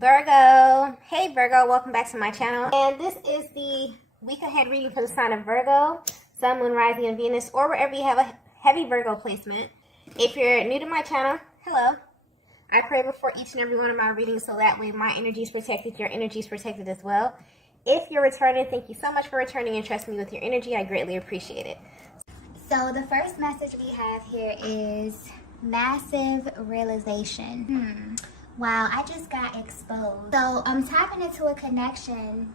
Virgo. Hey Virgo, welcome back to my channel. And this is the week ahead reading for the sign of Virgo, Sun, Moon, Rising, and Venus, or wherever you have a heavy Virgo placement. If you're new to my channel, hello. I pray before each and every one of my readings so that way my energy is protected, your energy is protected as well. If you're returning, thank you so much for returning and trusting me with your energy. I greatly appreciate it. So the first message we have here is massive realization. Wow, I just got exposed. So I'm tapping into a connection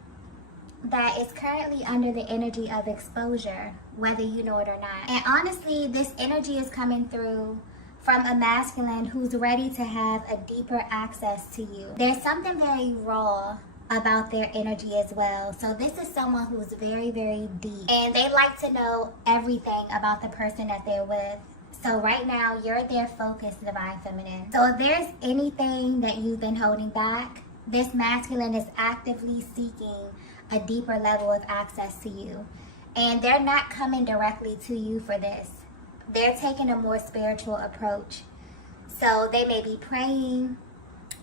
that is currently under the energy of exposure, whether you know it or not. And honestly, this energy is coming through from a masculine who's ready to have a deeper access to you. There's something very raw about their energy as well. So this is someone who's very, very deep. And they like to know everything about the person that they're with. So right now, you're their focus, Divine Feminine. So if there's anything that you've been holding back, this masculine is actively seeking a deeper level of access to you. And they're not coming directly to you for this. They're taking a more spiritual approach. So they may be praying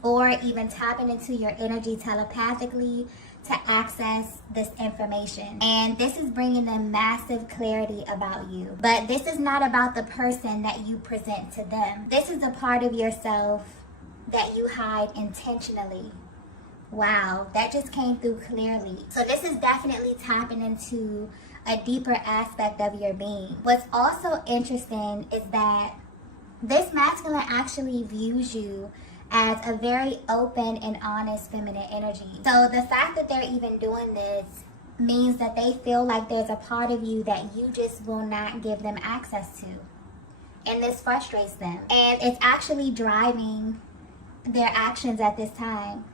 or even tapping into your energy telepathically to access this information. And this is bringing them massive clarity about you. But this is not about the person that you present to them. This is a part of yourself that you hide intentionally. Wow, that just came through clearly. So this is definitely tapping into a deeper aspect of your being. What's also interesting is that this masculine actually views you as a very open and honest feminine energy. So the fact that they're even doing this means that they feel like there's a part of you that you just will not give them access to. And this frustrates them. And it's actually driving their actions at this time.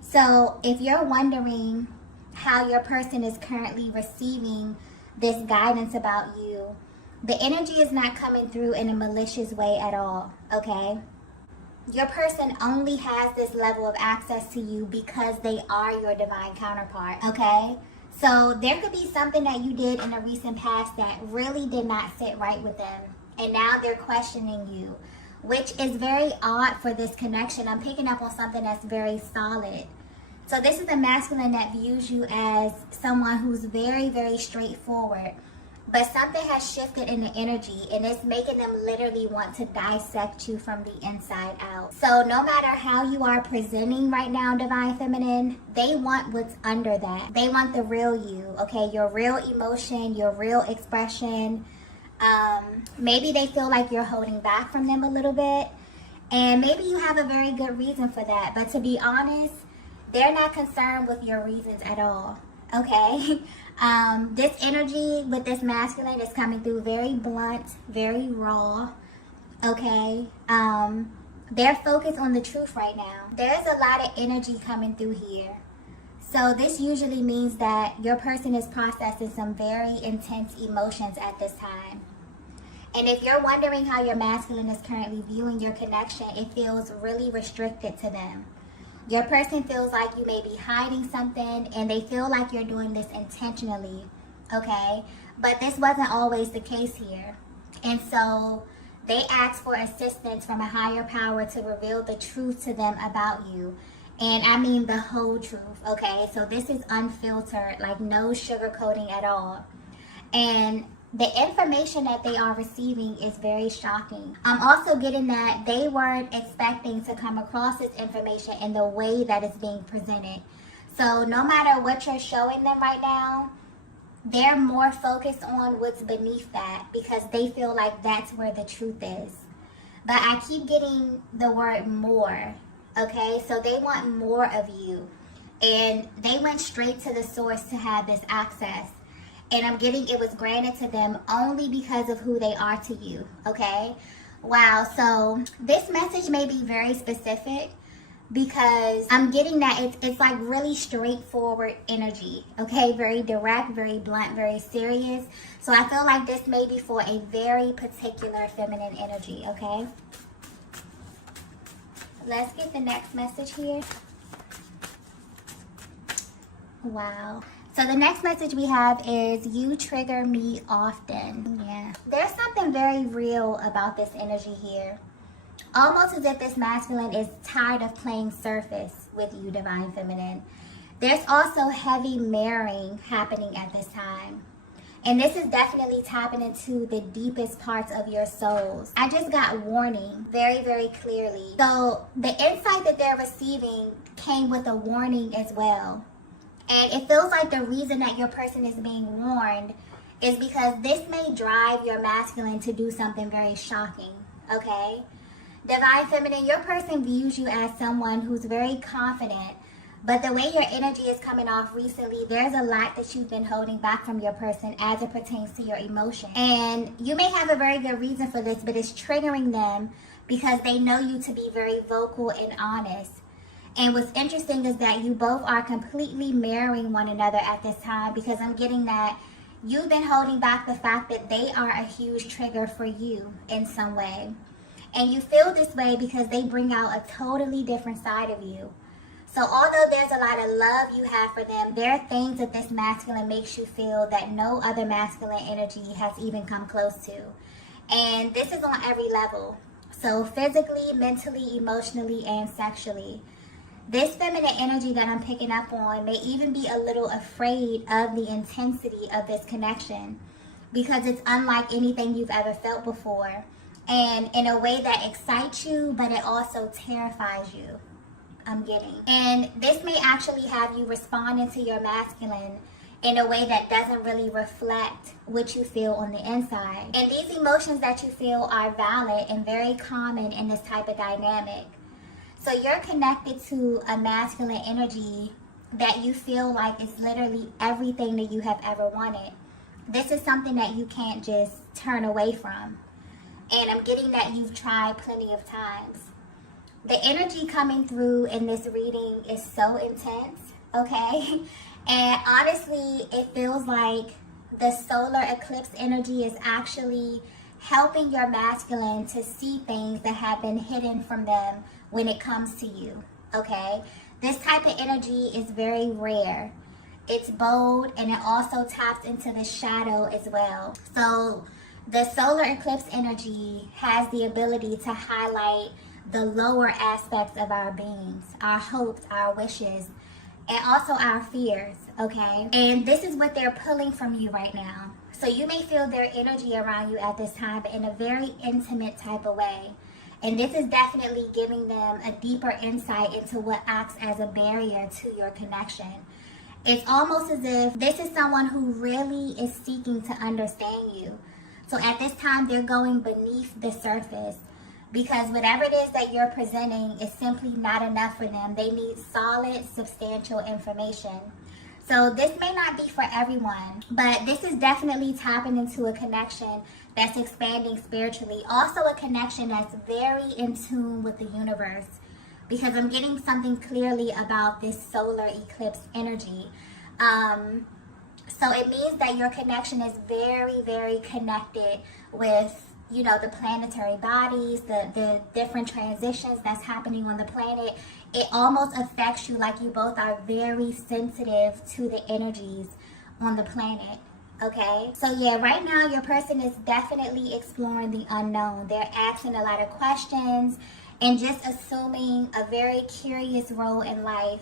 So if you're wondering how your person is currently receiving this guidance about you, the energy is not coming through in a malicious way at all, okay? Your person only has this level of access to you because they are your divine counterpart, okay? So there could be something that you did in a recent past that really did not sit right with them. And now they're questioning you, which is very odd for this connection. I'm picking up on something that's very solid. So this is a masculine that views you as someone who's very, very straightforward. But something has shifted in the energy and it's making them literally want to dissect you from the inside out. So no matter how you are presenting right now, Divine Feminine, they want what's under that. They want the real you, okay? Your real emotion, your real expression. Maybe they feel like you're holding back from them a little bit. And maybe you have a very good reason for that. But to be honest, they're not concerned with your reasons at all, okay? This energy with this masculine is coming through very blunt, very raw, okay? They're focused on the truth right now. There's a lot of energy coming through here. So this usually means that your person is processing some very intense emotions at this time. And if you're wondering how your masculine is currently viewing your connection, it feels really restricted to them. Your person feels like you may be hiding something and they feel like you're doing this intentionally, okay? But this wasn't always the case here. And so they ask for assistance from a higher power to reveal the truth to them about you. And I mean the whole truth, okay? So this is unfiltered, like no sugarcoating at all. And the information that they are receiving is very shocking. I'm also getting that they weren't expecting to come across this information in the way that it's being presented. So no matter what you're showing them right now, they're more focused on what's beneath that because they feel like that's where the truth is. But I keep getting the word more, okay? So they want more of you. And they went straight to the source to have this access. And I'm getting it was granted to them only because of who they are to you, okay? Wow, so this message may be very specific because I'm getting that it's like really straightforward energy, okay? Very direct, very blunt, very serious. So I feel like this may be for a very particular feminine energy, okay? Let's get the next message here. Wow. So the next message we have is you trigger me often. Yeah. There's something very real about this energy here. Almost as if this masculine is tired of playing surface with you, Divine Feminine. There's also heavy mirroring happening at this time. And this is definitely tapping into the deepest parts of your souls. I just got warning very, very clearly. So the insight that they're receiving came with a warning as well. And it feels like the reason that your person is being warned is because this may drive your masculine to do something very shocking, okay? Divine Feminine, your person views you as someone who's very confident, but the way your energy is coming off recently, there's a lot that you've been holding back from your person as it pertains to your emotion. And you may have a very good reason for this, but it's triggering them because they know you to be very vocal and honest. And what's interesting is that you both are completely mirroring one another at this time, because I'm getting that you've been holding back the fact that they are a huge trigger for you in some way. And you feel this way because they bring out a totally different side of you. So although there's a lot of love you have for them, there are things that this masculine makes you feel that no other masculine energy has even come close to. And this is on every level. So physically, mentally, emotionally, and sexually. This feminine energy that I'm picking up on may even be a little afraid of the intensity of this connection, because it's unlike anything you've ever felt before. And in a way that excites you, but it also terrifies you. I'm getting. And this may actually have you responding to your masculine in a way that doesn't really reflect what you feel on the inside. And these emotions that you feel are valid and very common in this type of dynamic. So you're connected to a masculine energy that you feel like is literally everything that you have ever wanted. This is something that you can't just turn away from. And I'm getting that you've tried plenty of times. The energy coming through in this reading is so intense, okay? And honestly, it feels like the solar eclipse energy is actually helping your masculine to see things that have been hidden from them when it comes to you, okay? This type of energy is very rare. It's bold, and it also taps into the shadow as well. So the solar eclipse energy has the ability to highlight the lower aspects of our beings, our hopes, our wishes, and also our fears, okay? And this is what they're pulling from you right now. So you may feel their energy around you at this time, but in a very intimate type of way. And this is definitely giving them a deeper insight into what acts as a barrier to your connection. It's almost as if this is someone who really is seeking to understand you. So at this time, they're going beneath the surface, because whatever it is that you're presenting is simply not enough for them. They need solid, substantial information. So this may not be for everyone, but this is definitely tapping into a connection that's expanding spiritually. Also a connection that's very in tune with the universe, because I'm getting something clearly about this solar eclipse energy. So it means that your connection is very, very connected with, you know, the planetary bodies, the different transitions that's happening on the planet. It almost affects you like you both are very sensitive to the energies on the planet, okay? So yeah, right now your person is definitely exploring the unknown. They're asking a lot of questions and just assuming a very curious role in life.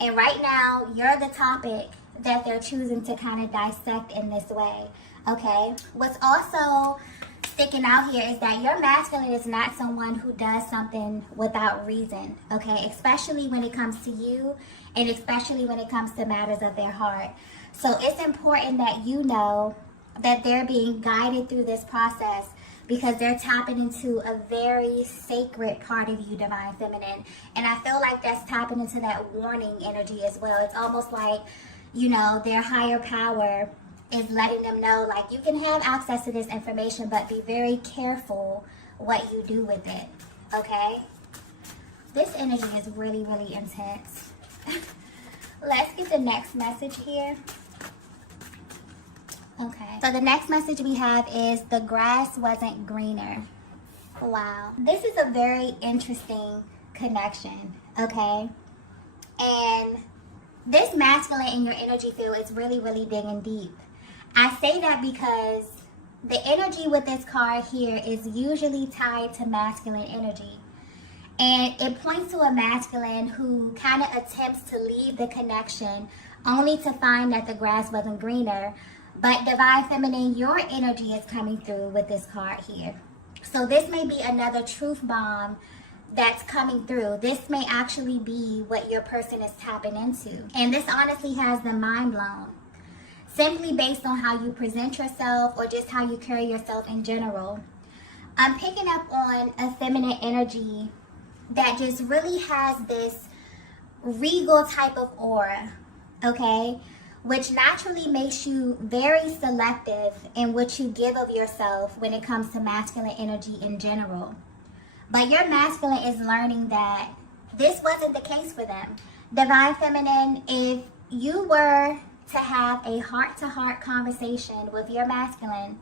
And right now, you're the topic that they're choosing to kind of dissect in this way, okay? What's also sticking out here is that your masculine is not someone who does something without reason, okay? Especially when it comes to you, and especially when it comes to matters of their heart. So it's important that you know that they're being guided through this process, because they're tapping into a very sacred part of you, Divine Feminine. And I feel like that's tapping into that warning energy as well. It's almost like, you know, their higher power is letting them know, like, you can have access to this information, but be very careful what you do with it, okay? This energy is really, really intense. Let's get the next message here. Okay, so the next message we have is the grass wasn't greener. Wow. This is a very interesting connection, okay? And this masculine in your energy field is really, really digging deep. I say that because the energy with this card here is usually tied to masculine energy. And it points to a masculine who kind of attempts to leave the connection only to find that the grass wasn't greener. But Divine Feminine, your energy is coming through with this card here. So this may be another truth bomb that's coming through. This may actually be what your person is tapping into. And this honestly has them mind blown. Simply based on how you present yourself or just how you carry yourself in general. I'm picking up on a feminine energy that just really has this regal type of aura, okay? Which naturally makes you very selective in what you give of yourself when it comes to masculine energy in general. But your masculine is learning that this wasn't the case for them. Divine Feminine, if you were to have a heart-to-heart conversation with your masculine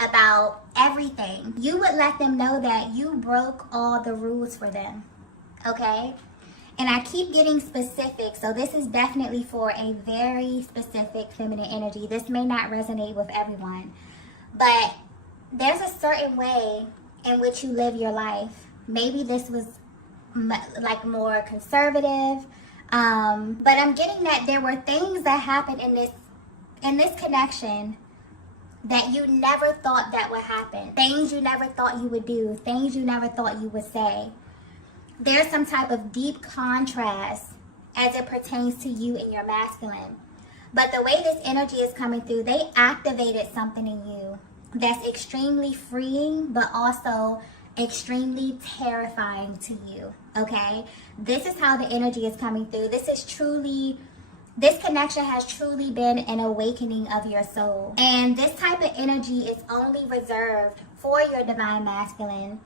about everything, you would let them know that you broke all the rules for them, okay? And I keep getting specific, so this is definitely for a very specific feminine energy. This may not resonate with everyone, but there's a certain way in which you live your life. Maybe this was like more conservative, but I'm getting that there were things that happened in this connection that you never thought that would happen. Things you never thought you would do. Things you never thought you would say. There's some type of deep contrast as it pertains to you and your masculine. But the way this energy is coming through, they activated something in you that's extremely freeing, but also extremely terrifying to you, okay? This is how the energy is coming through. This connection has truly been an awakening of your soul. And this type of energy is only reserved for your divine masculine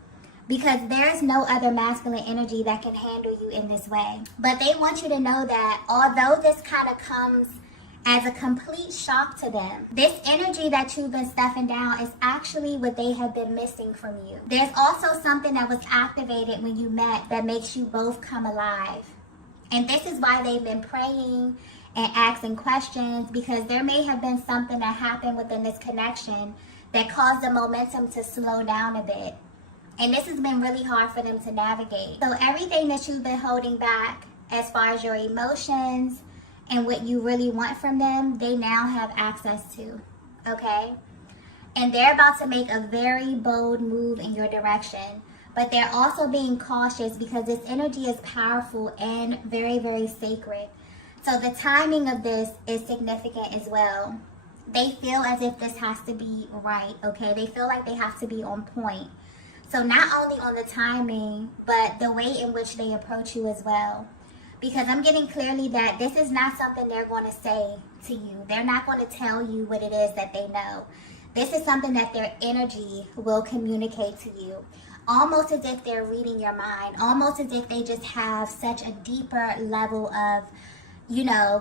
because there's no other masculine energy that can handle you in this way. But they want you to know that although this kind of comes as a complete shock to them, this energy that you've been stuffing down is actually what they have been missing from you. There's also something that was activated when you met that makes you both come alive. And this is why they've been praying and asking questions, because there may have been something that happened within this connection that caused the momentum to slow down a bit. And this has been really hard for them to navigate. So everything that you've been holding back as far as your emotions and what you really want from them, they now have access to, okay? And they're about to make a very bold move in your direction. But they're also being cautious because this energy is powerful and very, very sacred. So the timing of this is significant as well. They feel as if this has to be right, okay? They feel like they have to be on point. So not only on the timing, but the way in which they approach you as well. Because I'm getting clearly that this is not something they're going to say to you. They're not going to tell you what it is that they know. This is something that their energy will communicate to you. Almost as if they're reading your mind. Almost as if they just have such a deeper level of,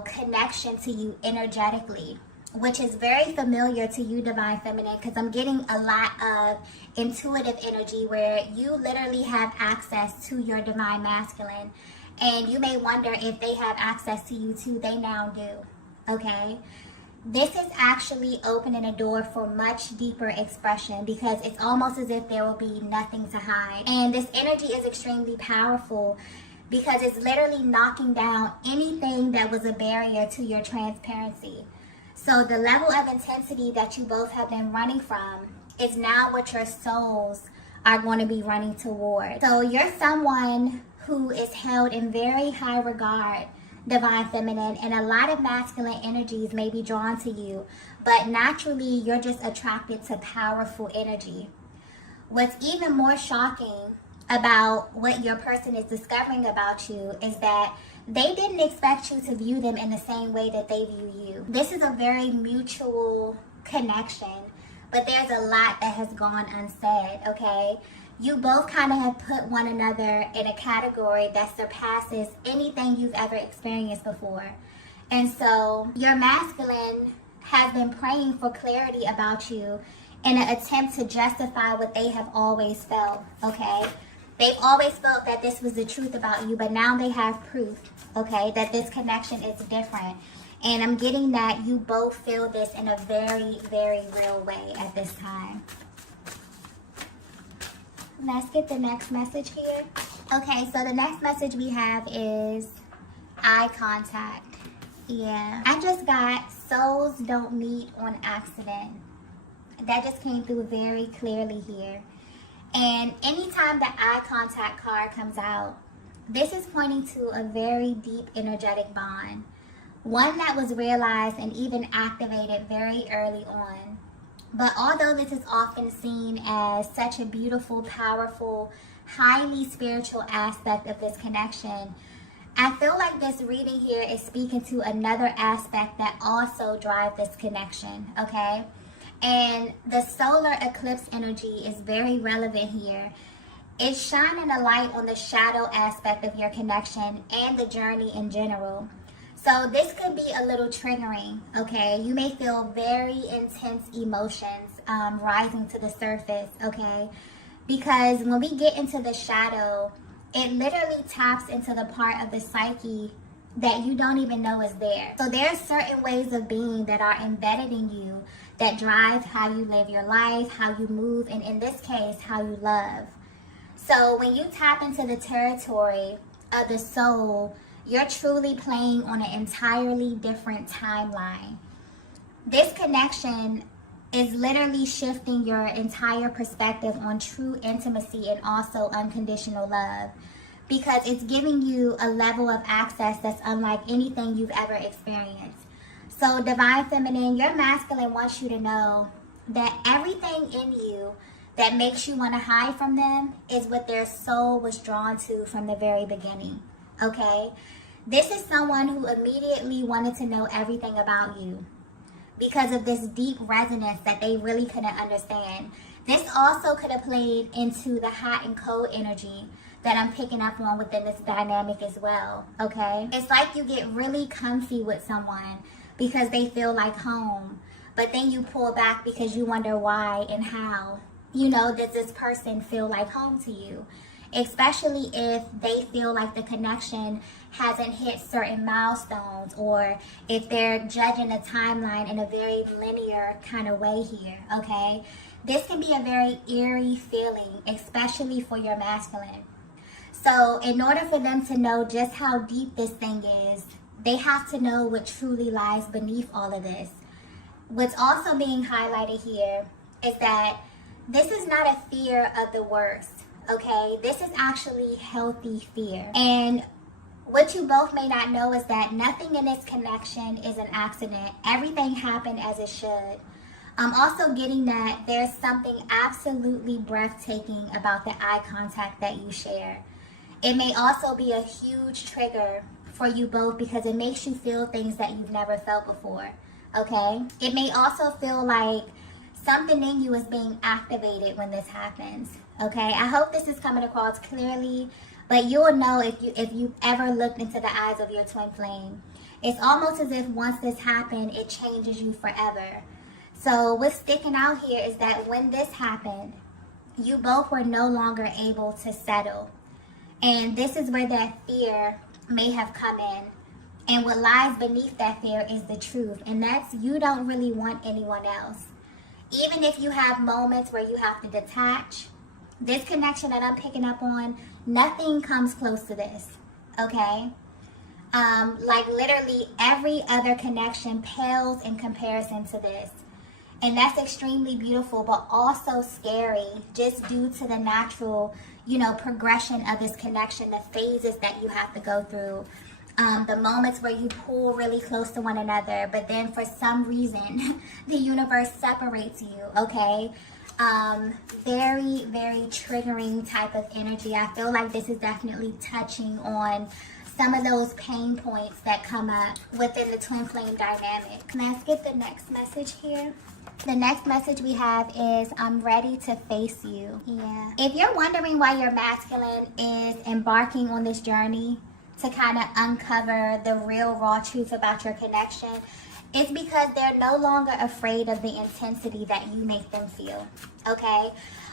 connection to you energetically. Which is very familiar to you, Divine Feminine, because I'm getting a lot of intuitive energy where you literally have access to your Divine Masculine. And you may wonder if they have access to you too. They now do, okay? This is actually opening a door for much deeper expression because it's almost as if there will be nothing to hide. And this energy is extremely powerful because it's literally knocking down anything that was a barrier to your transparency. So the level of intensity that you both have been running from is now what your souls are going to be running toward. So you're someone who is held in very high regard, Divine Feminine, and a lot of masculine energies may be drawn to you, but naturally you're just attracted to powerful energy. What's even more shocking about what your person is discovering about you is that they didn't expect you to view them in the same way that they view you. This is a very mutual connection, but there's a lot that has gone unsaid, okay? You both kind of have put one another in a category that surpasses anything you've ever experienced before. And so your masculine has been praying for clarity about you in an attempt to justify what they have always felt, okay? They've always felt that this was the truth about you, but now they have proof, okay, that this connection is different. And I'm getting that you both feel this in a very, very real way at this time. Let's get the next message here. Okay, so the next message we have is eye contact. Yeah, I just got souls don't meet on accident. That just came through very clearly here. And anytime the eye contact card comes out, this is pointing to a very deep energetic bond. One that was realized and even activated very early on. But although this is often seen as such a beautiful, powerful, highly spiritual aspect of this connection, I feel like this reading here is speaking to another aspect that also drives this connection, okay? And the solar eclipse energy is very relevant here. It's shining a light on the shadow aspect of your connection and the journey in general. So this could be a little triggering, okay? You may feel very intense emotions rising to the surface, okay? Because when we get into the shadow, it literally taps into the part of the psyche that you don't even know is there. So there are certain ways of being that are embedded in you that drive how you live your life, how you move, and in this case, how you love. So when you tap into the territory of the soul, you're truly playing on an entirely different timeline. This connection is literally shifting your entire perspective on true intimacy and also unconditional love, because it's giving you a level of access that's unlike anything you've ever experienced. So Divine Feminine, your masculine wants you to know that everything in you that makes you want to hide from them is what their soul was drawn to from the very beginning, okay? This is someone who immediately wanted to know everything about you because of this deep resonance that they really couldn't understand. This also could have played into the hot and cold energy that I'm picking up on within this dynamic as well, okay? It's like you get really comfy with someone because they feel like home, but then you pull back because you wonder why and how, does this person feel like home to you? Especially if they feel like the connection hasn't hit certain milestones, or if they're judging the timeline in a very linear kind of way here, okay? This can be a very eerie feeling, especially for your masculine. So in order for them to know just how deep this thing is, they have to know what truly lies beneath all of this. What's also being highlighted here is that this is not a fear of the worst. Okay, this is actually healthy fear. And what you both may not know is that nothing in this connection is an accident. Everything happened as it should. I'm also getting that there's something absolutely breathtaking about the eye contact that you share. It may also be a huge trigger for you both because it makes you feel things that you've never felt before, okay? It may also feel like something in you is being activated when this happens. Okay, I hope this is coming across clearly, but you'll know if you've ever looked into the eyes of your twin flame. It's almost as if once this happened, it changes you forever. So what's sticking out here is that when this happened, you both were no longer able to settle. And this is where that fear may have come in. And what lies beneath that fear is the truth. And that's you don't really want anyone else. Even if you have moments where you have to detach, this connection that I'm picking up on, nothing comes close to this, okay? Like literally every other connection pales in comparison to this. And that's extremely beautiful, but also scary, just due to the natural, progression of this connection, the phases that you have to go through, the moments where you pull really close to one another, but then for some reason, the universe separates you, okay? Very, very triggering type of energy. I feel like this is definitely touching on some of those pain points that come up within the twin flame dynamic. Let's get the next message here. The next message we have is, I'm ready to face you. Yeah. If you're wondering why your masculine is embarking on this journey to kind of uncover the real raw truth about your connection, it's because they're no longer afraid of the intensity that you make them feel, okay?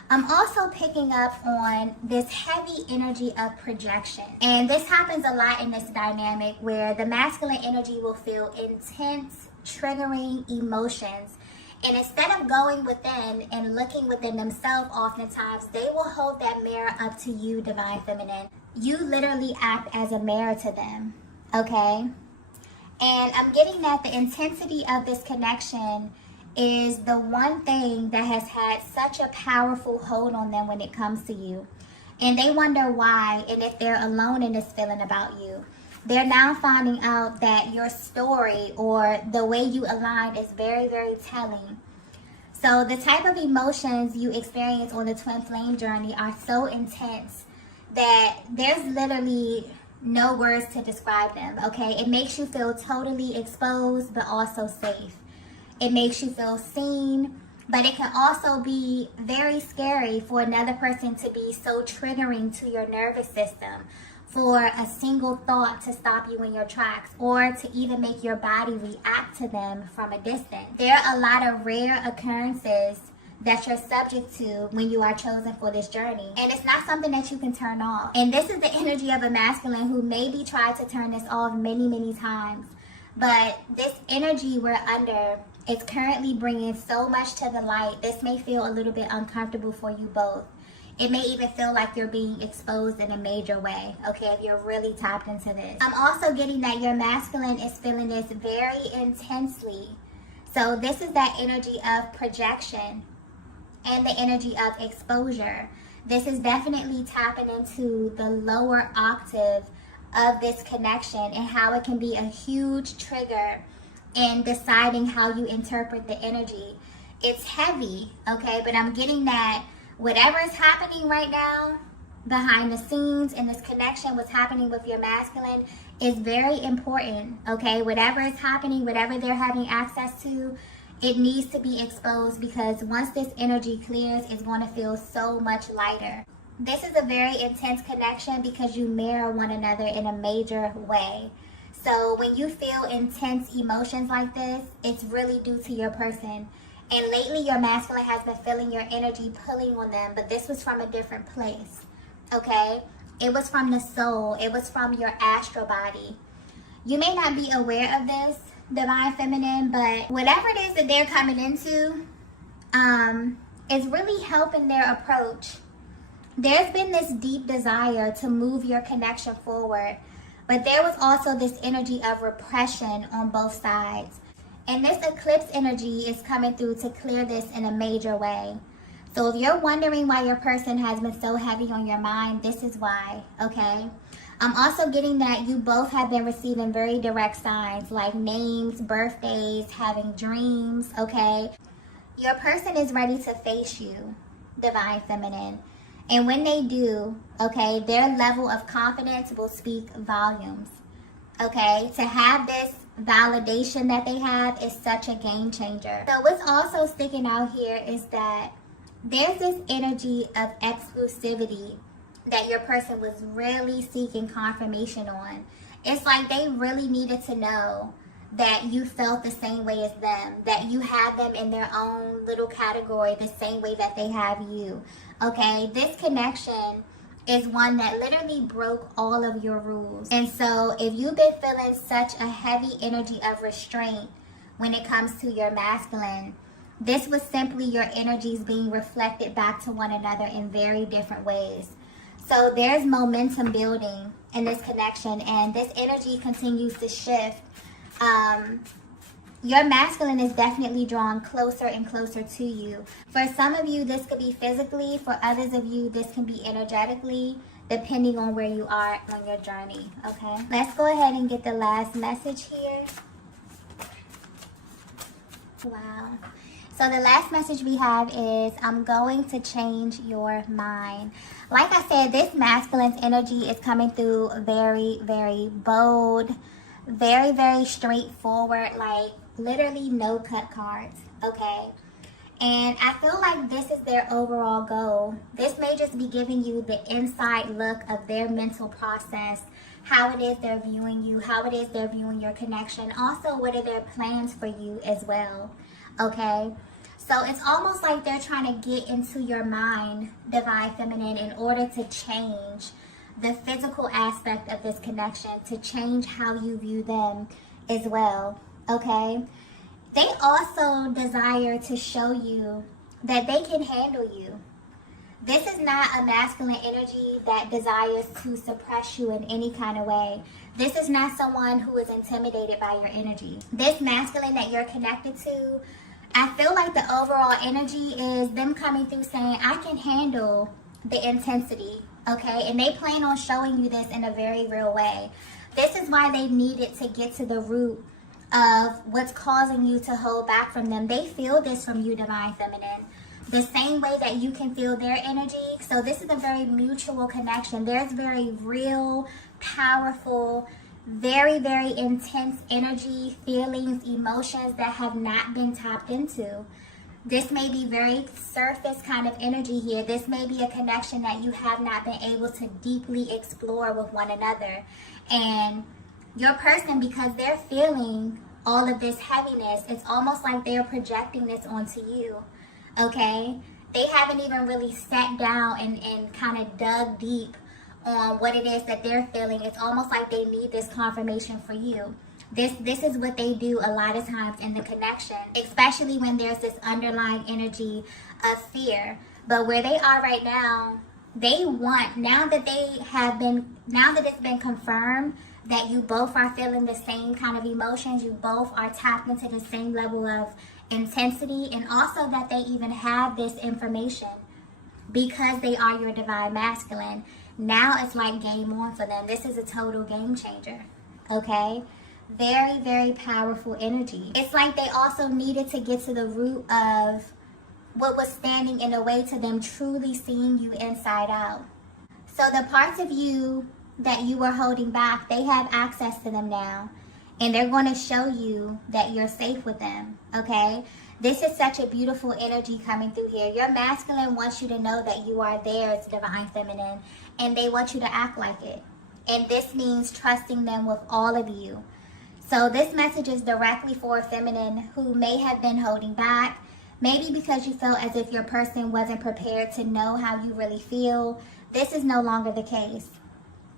I'm also picking up on this heavy energy of projection. And this happens a lot in this dynamic where the masculine energy will feel intense, triggering emotions. And instead of going within and looking within themselves, oftentimes, they will hold that mirror up to you, Divine Feminine. you literally act as a mirror to them, okay? And I'm getting that the intensity of this connection is the one thing that has had such a powerful hold on them when it comes to you. And they wonder why, and if they're alone in this feeling about you. They're now finding out that your story or the way you align is very, very telling. So the type of emotions you experience on the twin flame journey are so intense that there's literally no words to describe them, okay? It makes you feel totally exposed, but also safe. It makes you feel seen, but it can also be very scary for another person to be so triggering to your nervous system, for a single thought to stop you in your tracks, or to even make your body react to them from a distance. There are a lot of rare occurrences that you're subject to when you are chosen for this journey. And it's not something that you can turn off. And this is the energy of a masculine who maybe tried to turn this off many, many times. But this energy we're under is currently bringing so much to the light. This may feel a little bit uncomfortable for you both. It may even feel like you're being exposed in a major way, okay, if you're really tapped into this. I'm also getting that your masculine is feeling this very intensely. So this is that energy of projection and the energy of exposure. This is definitely tapping into the lower octave of this connection and how it can be a huge trigger in deciding how you interpret the energy. It's heavy, okay, but I'm getting that whatever is happening right now behind the scenes in this connection, what's happening with your masculine is very important, okay? Whatever is happening, whatever they're having access to, it needs to be exposed, because once this energy clears, it's going to feel so much lighter. This is a very intense connection because you mirror one another in a major way. So when you feel intense emotions like this, it's really due to your person. And lately your masculine has been feeling your energy pulling on them, but this was from a different place, okay? It was from the soul. It was from your astral body. You may not be aware of this, divine feminine, but whatever it is that they're coming into is really helping their approach. There's been this deep desire to move your connection forward, but there was also this energy of repression on both sides. And this eclipse energy is coming through to clear this in a major way. So if you're wondering why your person has been so heavy on your mind, this is why, okay? I'm also getting that you both have been receiving very direct signs like names, birthdays, having dreams, okay? Your person is ready to face you, divine feminine. And when they do, okay, their level of confidence will speak volumes, okay? To have this validation that they have is such a game changer. So what's also sticking out here is that there's this energy of exclusivity that your person was really seeking confirmation on. It's like they really needed to know that you felt the same way as them, that you had them in their own little category the same way that they have you, okay? This connection is one that literally broke all of your rules. And so if you've been feeling such a heavy energy of restraint when it comes to your masculine, this was simply your energies being reflected back to one another in very different ways. So there's momentum building in this connection, and this energy continues to shift. Your masculine is definitely drawn closer and closer to you. For some of you, this could be physically. For others of you, this can be energetically, depending on where you are on your journey, okay? Let's go ahead and get the last message here. Wow. So the last message we have is, I'm going to change your mind. Like I said, this masculine's energy is coming through very, very bold, very, very straightforward, like literally no cut cards, okay? And I feel like this is their overall goal. This may just be giving you the inside look of their mental process, how it is they're viewing you, how it is they're viewing your connection. Also, what are their plans for you as well, okay? So it's almost like they're trying to get into your mind, divine feminine, in order to change the physical aspect of this connection, to change how you view them as well, okay? They also desire to show you that they can handle you. This is not a masculine energy that desires to suppress you in any kind of way. This is not someone who is intimidated by your energy. This masculine that you're connected to, I feel like the overall energy is them coming through saying, I can handle the intensity, okay? And they plan on showing you this in a very real way. This is why they needed to get to the root of what's causing you to hold back from them. They feel this from you, Divine Feminine, the same way that you can feel their energy. So this is a very mutual connection. There's very real, powerful, very, very intense energy, feelings, emotions that have not been tapped into. This may be very surface kind of energy here. This may be a connection that you have not been able to deeply explore with one another. And your person, because they're feeling all of this heaviness, it's almost like they're projecting this onto you, okay? They haven't even really sat down and kind of dug deep on what it is that they're feeling. It's almost like they need this confirmation for you. This is what they do a lot of times in the connection, especially when there's this underlying energy of fear. But where they are right now, they want, now that it's been confirmed that you both are feeling the same kind of emotions, you both are tapped into the same level of intensity, and also that they even have this information because they are your divine masculine. Now it's like game on for them. This is a total game changer, okay? Very, very powerful energy. It's like they also needed to get to the root of what was standing in the way to them truly seeing you inside out. So the parts of you that you were holding back, they have access to them now. And they're going to show you that you're safe with them, okay? This is such a beautiful energy coming through here. Your masculine wants you to know that you are theirs, Divine Feminine, and they want you to act like it. And this means trusting them with all of you. So this message is directly for a feminine who may have been holding back, maybe because you felt as if your person wasn't prepared to know how you really feel. This is no longer the case.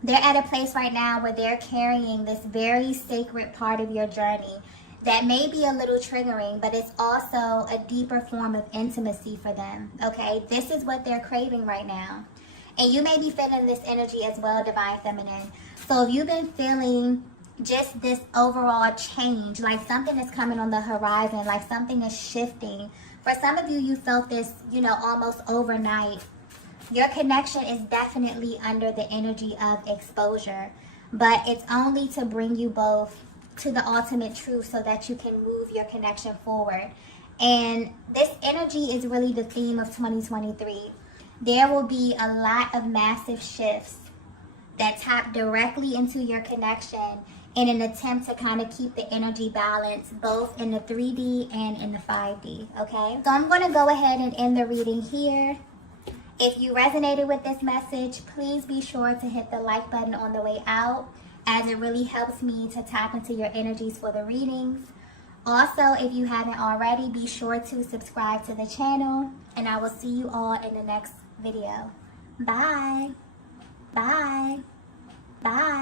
They're at a place right now where they're carrying this very sacred part of your journey that may be a little triggering, but it's also a deeper form of intimacy for them, okay? This is what they're craving right now. And you may be feeling this energy as well, Divine Feminine. So if you've been feeling just this overall change, like something is coming on the horizon, like something is shifting. For some of you, you felt this, almost overnight. Your connection is definitely under the energy of exposure, but it's only to bring you both to the ultimate truth so that you can move your connection forward. And this energy is really the theme of 2023. There will be a lot of massive shifts that tap directly into your connection in an attempt to kind of keep the energy balance both in the 3D and in the 5D, okay? So I'm going to go ahead and end the reading here. If you resonated with this message, please be sure to hit the like button on the way out, as it really helps me to tap into your energies for the readings. Also, if you haven't already, be sure to subscribe to the channel, and I will see you all in the next video. Bye. Bye. Bye.